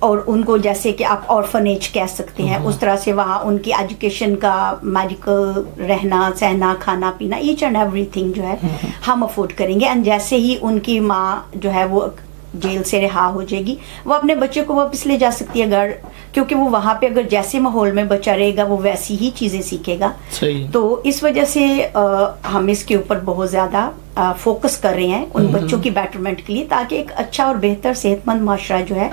اور ان کو جیسے کہ آپ آرفنیج کہہ سکتے ہیں, اس طرح سے وہاں ان کی ایجوکیشن کا, میڈیکل, رہنا سہنا, کھانا پینا, ایچ اینڈ ایوری تھنگ جو ہے ہم افورڈ کریں گے. اینڈ جیسے ہی ان کی ماں جو ہے وہ جیل سے رہا ہو جائے گی, وہ اپنے بچے کو واپس لے جا سکتی ہے گھر, کیونکہ وہ وہاں پہ اگر جیسے ماحول میں بچہ رہے گا وہ ویسی ہی چیزیں سیکھے گا. تو اس وجہ سے ہم اس کے اوپر بہت زیادہ فوکس کر رہے ہیں ان بچوں کی بیٹرمنٹ کے لیے, تاکہ ایک اچھا اور بہتر صحت مند معاشرہ جو ہے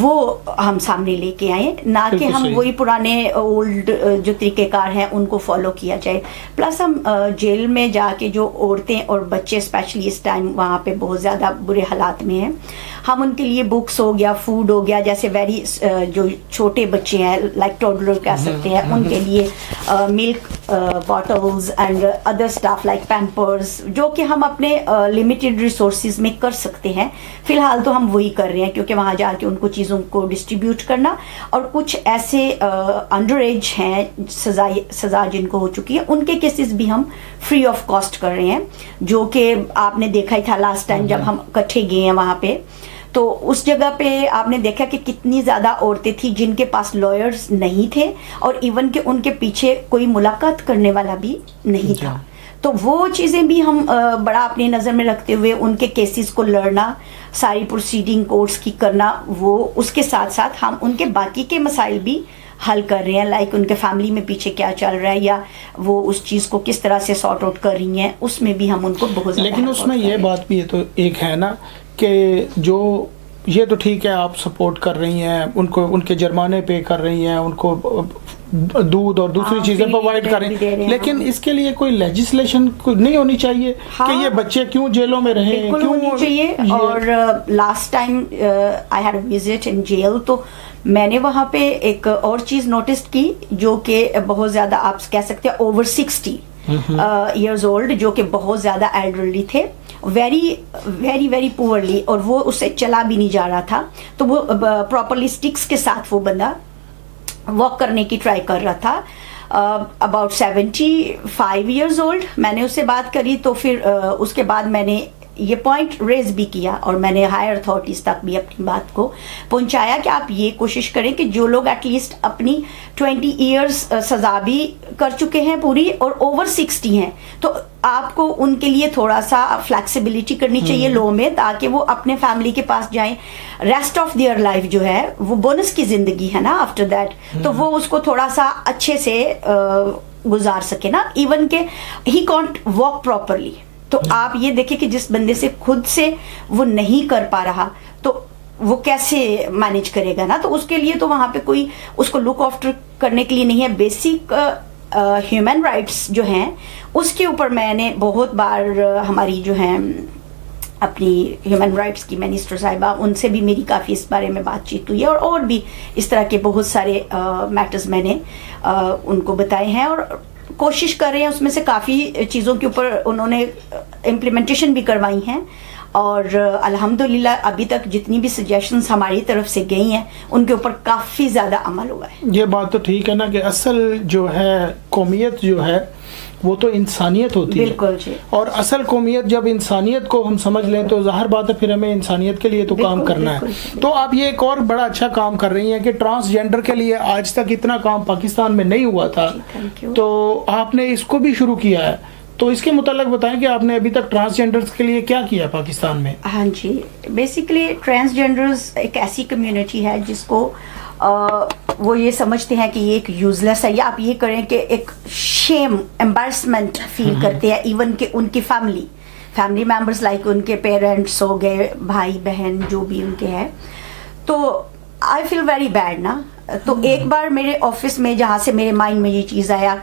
وہ ہم سامنے لے کے آئیں, نہ کہ ہم وہی پرانے اولڈ جو طریقہ کار ہیں ان کو فالو کیا جائے. پلس ہم جیل میں جا کے جو عورتیں اور بچے اسپیشلی اس ٹائم وہاں پہ بہت زیادہ برے حالات میں ہیں, ہم ان کے لیے بکس ہو گیا, فوڈ ہو گیا, جیسے ویری جو چھوٹے بچے ہیں لائک ٹوڈلر کہہ سکتے ہیں, ان کے لیے milk bottles and other stuff like pampers, جو کہ ہم اپنے لمیٹڈ ریسورسز میں کر سکتے ہیں. فی الحال تو ہم وہی کر رہے ہیں, کیونکہ وہاں جا کے ان کو چیزوں کو ڈسٹریبیوٹ کرنا, اور کچھ ایسے انڈر ایج ہیں سزا جن کو ہو چکی ہے, ان کے کیسز بھی ہم فری آف کاسٹ کر رہے ہیں, جو کہ آپ نے دیکھا ہی تھا لاسٹ ٹائم جب ہم اکٹھے گئے ہیں وہاں پہ. تو اس جگہ پہ آپ نے دیکھا کہ کتنی زیادہ عورتیں تھیں جن کے پاس لائرز نہیں تھے, اور ایون کہ ان کے پیچھے کوئی ملاقات کرنے والا بھی نہیں تھا. تو وہ چیزیں بھی ہم بڑا اپنی نظر میں رکھتے ہوئے ان کے کیسز کو لڑنا, ساری پروسیڈنگ کورٹس کی کرنا, وہ اس کے ساتھ ساتھ ہم ان کے باقی کے مسائل بھی حل کر رہے ہیں, لائک ان کے فیملی میں پیچھے کیا چل رہا ہے, یا وہ اس چیز کو کس طرح سے سارٹ آؤٹ کر رہی ہیں, اس میں بھی ہم ان کو بہت زیادہ. لیکن اس میں یہ بات بھی ہے تو ایک ہے نا کہ جو یہ تو ٹھیک ہے آپ سپورٹ کر رہی ہیں ان کو, ان کے جرمانے پے کر رہی ہیں, ان کو دودھ اور دوسری چیزیں پرووائڈ کریں, لیکن اس کے لیے کوئی لیجسلیشن نہیں ہونی چاہیے کہ یہ بچے کیوں جیلوں میں رہیں, کیوں ہونی چاہیے. اور last time I had a visit in jail, تو میں نے وہاں پہ ایک اور چیز نوٹس کی جو کہ بہت زیادہ آپ کہہ سکتے ہیں اوور 60 ایئرز اولڈ, جو کہ بہت زیادہ ایلڈرلی تھے, ویری ویری ویری پورلی, اور وہ اس سے چلا بھی نہیں جا رہا تھا. تو وہ پراپرلی اسٹکس کے ساتھ وہ بندہ واک کرنے کی ٹرائی کر رہا تھا. About 75 years old. میں نے اس سے بات کری, تو پھر اس کے بعد میں نے یہ پوائنٹ ریز بھی کیا, اور میں نے ہائر اتھارٹیز تک بھی اپنی بات کو پہنچایا کہ آپ یہ کوشش کریں کہ جو لوگ ایٹ لیسٹ اپنی 20 ایئرز سزا بھی کر چکے ہیں پوری اور اوور 60 ہیں, تو آپ کو ان کے لیے تھوڑا سا فلیکسیبلٹی کرنی چاہیے لو میں, تاکہ وہ اپنے فیملی کے پاس جائیں. ریسٹ آف دیئر لائف جو ہے وہ بونس کی زندگی ہے نا آفٹر دیٹ, تو وہ اس کو تھوڑا سا اچھے سے گزار سکے نا. ایون کہ ہی کانٹ واک پراپرلی, تو آپ یہ دیکھیں کہ جس بندے سے خود سے وہ نہیں کر پا رہا تو وہ کیسے مینیج کرے گا نا. تو اس کے لیے تو وہاں پہ کوئی اس کو لک آفٹر کرنے کے لیے نہیں ہے. بیسک ہیومن رائٹس جو ہیں اس کے اوپر میں نے بہت بار ہماری جو ہیں اپنی ہیومن رائٹس کی منسٹر صاحبہ, ان سے بھی میری کافی اس بارے میں بات چیت ہوئی ہے, اور بھی اس طرح کے بہت سارے میٹرز میں نے ان کو بتائے ہیں, اور کوشش کر رہے ہیں. اس میں سے کافی چیزوں کے اوپر انہوں نے امپلیمنٹیشن بھی کروائی ہیں, اور الحمدللہ ابھی تک جتنی بھی سجیشنز ہماری طرف سے گئی ہیں ان کے اوپر کافی زیادہ عمل ہوا ہے. یہ بات تو ٹھیک ہے نا کہ اصل جو ہے قومیت جو ہے وہ تو انسانیت ہوتی ہے. بالکل جی. اور اصل قومیت جب انسانیت کو ہم سمجھ لیں تو ظاہر بات ہے پھر ہمیں انسانیت کے لیے تو کام کرنا ہے. تو آپ یہ ایک اور بڑا اچھا کام کر رہی ہیں کہ ٹرانسجینڈر کے لیے آج تک اتنا کام پاکستان میں نہیں ہوا تھا, تو آپ نے اس کو بھی شروع کیا ہے. تو اس کے متعلق بتائیں کہ آپ نے ابھی تک ٹرانسجینڈرز کے لیے کیا کیا پاکستان میں. ہاں جی, بیسیکلی ٹرانسجینڈرز ایک ایسی کمیونٹی ہے جس کو وہ یہ سمجھتے ہیں کہ یہ ایک یوز لیس ہے, یا آپ یہ کریں کہ ایک شیم امبیرسمنٹ فیل کرتے ہیں. ایون کہ ان کی فیملی ممبرز لائک ان کے پیرنٹس ہو گئے, بھائی بہن جو بھی ان کے ہیں, تو آئی فیل ویری بیڈ نا. تو ایک بار میرے آفس میں جہاں سے میرے مائنڈ میں یہ چیز آیا,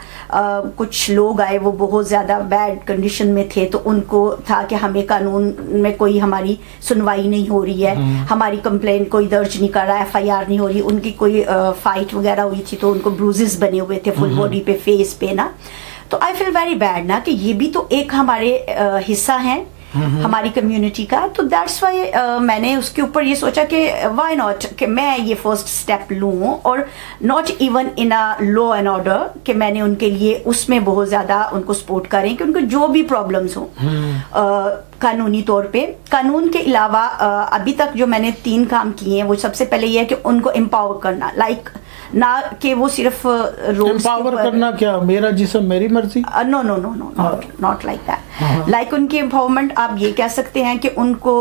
کچھ لوگ آئے وہ بہت زیادہ بیڈ کنڈیشن میں تھے, تو ان کو تھا کہ ہمیں قانون میں کوئی ہماری سنوائی نہیں ہو رہی ہے, ہماری کمپلین کوئی درج نہیں کر رہا, FIR نہیں ہو رہی. ان کی کوئی فائٹ وغیرہ ہوئی تھی تو ان کو بروزز بنے ہوئے تھے فل باڈی پہ, فیس پہ نا. تو آئی فیل ویری بیڈ نا کہ یہ بھی تو ایک ہمارے حصہ ہیں, ہماری کمیونٹی کا. تو دیٹس وائی میں نے اس کے اوپر یہ سوچا کہ وائی ناٹ کہ میں یہ فرسٹ اسٹیپ لوں, اور not even in law and order کہ میں نے ان کے لیے اس میں بہت زیادہ ان کو سپورٹ کریں کہ ان کو جو بھی پرابلمس ہوں قانونی طور پہ. قانون کے علاوہ ابھی تک جو میں نے 3 کام کیے ہیں وہ سب سے پہلے یہ ہے کہ ان کو امپاور کرنا, لائک نہ کہ وہ صرف رولز امپاور کرنا کیا میرا جسم میری مرضی, نو نو نو نو ناٹ لائک دیٹ. لائک ان کی امپاورمنٹ آپ یہ کہہ سکتے ہیں کہ ان کو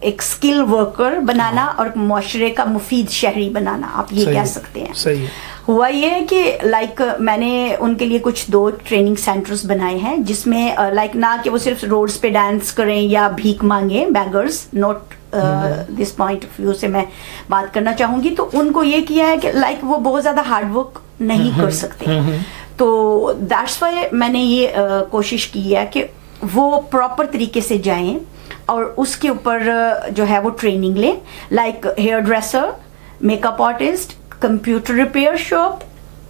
ایک اسکل ورکر بنانا اور معاشرے کا مفید شہری بنانا, آپ یہ کہہ سکتے ہیں. صحیح. ہوا یہ ہے کہ لائک میں نے ان کے لیے کچھ 2 ٹریننگ سینٹرز بنائے ہیں جس میں لائک نہ کہ وہ صرف روڈز پہ ڈانس کریں یا بھیک مانگیں, beggars note this point of view سے میں بات کرنا چاہوں گی. تو ان کو یہ کیا ہے کہ لائک وہ بہت زیادہ ہارڈ ورک نہیں کر سکتے, تو دیٹس وائی میں نے یہ کوشش کی ہے کہ وہ پراپر طریقے سے جائیں اور اس کے اوپر جو ہے وہ ٹریننگ لیں, like hair dresser, make up artist, computer repair shop,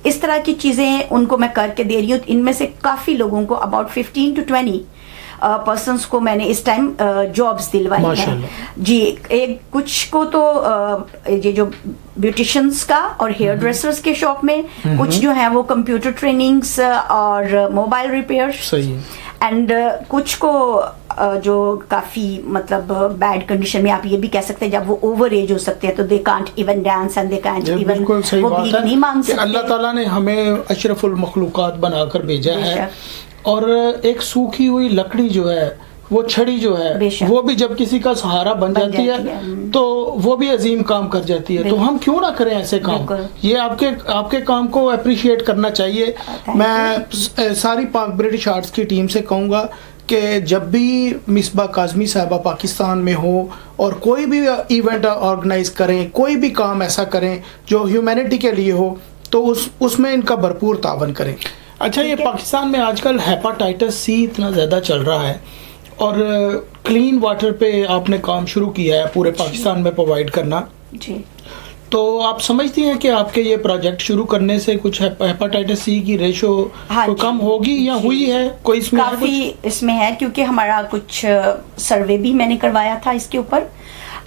اس طرح کی چیزیں ان کو میں کر کے دے رہی ہوں. ان میں سے کافی لوگوں کو اباؤٹ 15 to 20 پرسنس کو میں نے اس ٹائم جابس دلوائی ہیں جی. ایک کچھ کو تو یہ جو بیوٹیشینس کا اور ہیئر ڈریسرز کے شاپ میں, کچھ جو ہیں وہ کمپیوٹر ٹریننگس اور موبائل ریپیئر, اینڈ کچھ کو جو کافی مطلب بیڈ کنڈیشن میں آپ یہ بھی کہہ سکتے ہیں جب وہ اوور ایج ہو سکتے ہیں تو they can't even dance and they can't even وہ بھی نہیں مانگ سکتے. اللہ تعالیٰ نے ہمیں اشرف المخلوقات بنا کر بھیجا ہے, اور ایک سوکھی ہوئی لکڑی جو ہے, وہ چھڑی جو ہے, وہ بھی جب کسی کا سہارا بن جاتی ہے تو وہ بھی عظیم کام کر جاتی ہے. تو ہم کیوں نہ کریں ایسے کام, یہ آپ کے کام کو اپریشیٹ کرنا چاہیے. میں ساری پاک برٹش آرٹس کی ٹیم سے کہوں گا کہ جب بھی مصباح کاظمی صاحبہ پاکستان میں ہو اور کوئی بھی ایونٹ آرگنائز کریں, کوئی بھی کام ایسا کریں جو ہیومینٹی کے لیے ہو, تو اس میں ان کا بھرپور تعاون کریں. اچھا, یہ پاکستان میں آج کل ہیپاٹائٹس سی اتنا زیادہ چل رہا ہے, اور کلین واٹر پہ آپ نے کام شروع کیا ہے پورے پاکستان میں پرووائڈ کرنا جی. تو آپ سمجھتی ہیں کہ آپ کے یہ پروجیکٹ شروع کرنے سے کچھ ہیپاٹائٹس سی کی ریشو کم ہوگی یا ہوئی ہے کوئی اس میں؟ کافی اس میں ہے, کیونکہ ہمارا کچھ سروے بھی میں نے کروایا تھا اس کے اوپر,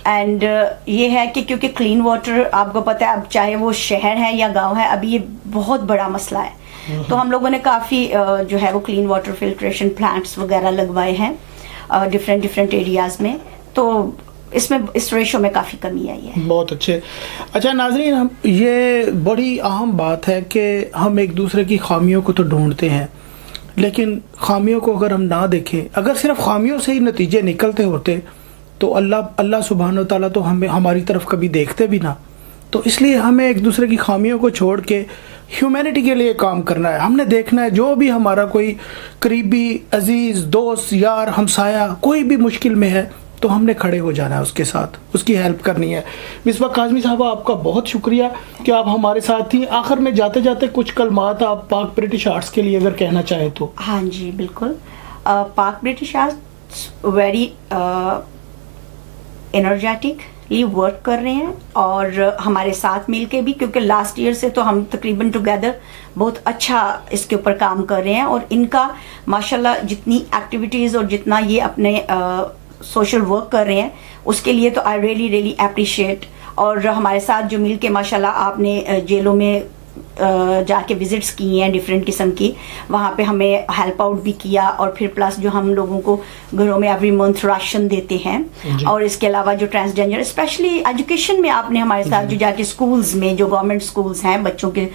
اینڈ یہ ہے کہ کیونکہ کلین واٹر آپ کو پتہ ہے اب چاہے وہ شہر ہے یا گاؤں ہے, ابھی یہ بہت بڑا مسئلہ ہے. تو ہم لوگوں نے کافی جو ہے وہ کلین واٹر فلٹریشن پلانٹس وغیرہ لگوائے ہیں ڈفرینٹ ایریاز میں, تو اس میں اس ریشو میں کافی کمی آئی ہے. بہت اچھے. اچھا ناظرین, یہ بڑی اہم بات ہے کہ ہم ایک دوسرے کی خامیوں کو تو ڈھونڈتے ہیں, لیکن خامیوں کو اگر ہم نہ دیکھیں, اگر صرف خامیوں سے ہی نتیجے نکلتے ہوتے تو اللہ سبحانہ و تعالیٰ تو ہماری طرف کبھی دیکھتے بھی نہ. تو اس لیے ہمیں ایک دوسرے کی خامیوں کو چھوڑ کے ہیومینٹی کے لیے کام کرنا ہے. ہم نے دیکھنا ہے جو بھی ہمارا کوئی قریبی عزیز دوست یار ہمسایہ کوئی بھی مشکل میں ہے تو ہم نے کھڑے ہو جانا ہے اس کے ساتھ, اس کی ہیلپ کرنی ہے. مصباح کاظمی صاحبہ, آپ کا بہت شکریہ کہ آپ ہمارے ساتھ تھیں. آخر میں جاتے جاتے کچھ کلمات آپ پاک برٹش آرٹس کے لیے اگر کہنا چاہیں تو. ہاں جی بالکل. پاک British arts very energetic work کر رہے ہیں, اور ہمارے ساتھ مل کے بھی, کیونکہ لاسٹ ایئر سے تو ہم تقریباً ٹوگیدر بہت اچھا اس کے اوپر کام کر رہے ہیں, اور ان کا ماشاءاللہ جتنی ایکٹیویٹیز اور جتنا یہ اپنے سوشل ورک کر رہے ہیں اس کے لیے تو آئی ریئلی اپریشیٹ. اور ہمارے ساتھ جو مل کے ماشاءاللہ آپ نے جیلوں میں جا کے وزٹس کی ہیں ڈفرینٹ قسم کی, وہاں پہ ہمیں ہیلپ آؤٹ بھی کیا, اور پھر پلس جو ہم لوگوں کو گھروں میں ایوری منتھ راشن دیتے ہیں, اور اس کے علاوہ جو ٹرانسجینڈر اسپیشلی ایجوکیشن میں آپ نے ہمارے ساتھ جو جا کے اسکولز میں جو گورنمنٹ اسکولز ہیں بچوں کے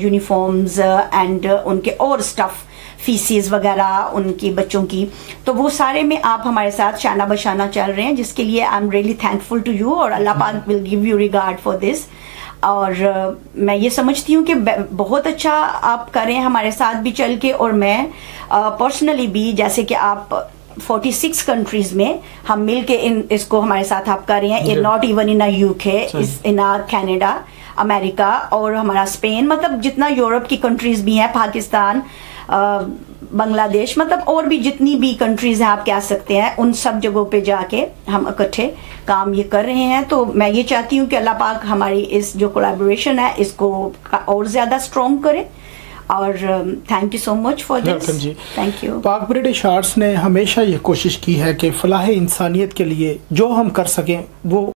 یونیفارمز اینڈ ان کے اور اسٹف فیسیز وغیرہ ان کی بچوں کی, تو وہ سارے میں آپ ہمارے ساتھ شانہ بشانہ چل رہے ہیں, جس کے لیے I am really thankful to you, اور اللہ پاک will give you regard for this. اور میں یہ سمجھتی ہوں کہ بہت اچھا آپ کریں ہمارے ساتھ بھی چل کے, اور میں پرسنلی بھی, جیسے کہ آپ 46 کنٹریز میں ہم مل کے اس کو ہمارے ساتھ آپ کر رہے ہیں, not even in UK, in Canada, America اور ہمارا اسپین, مطلب جتنا یورپ کی کنٹریز بھی ہیں, پاکستان, بنگلہ دیش, مطلب اور بھی جتنی بھی کنٹریز ہیں آپ کہہ سکتے ہیں, ان سب جگہوں پہ جا کے ہم اکٹھے کام یہ کر رہے ہیں. تو میں یہ چاہتی ہوں کہ اللہ پاک ہماری اس جو کولیبوریشن ہے اس کو اور زیادہ اسٹرانگ کرے, اور thank you so much for this. جی thank you. Pak British Arts نے ہمیشہ یہ کوشش کی ہے کہ فلاح انسانیت کے لیے جو ہم کر سکیں وہ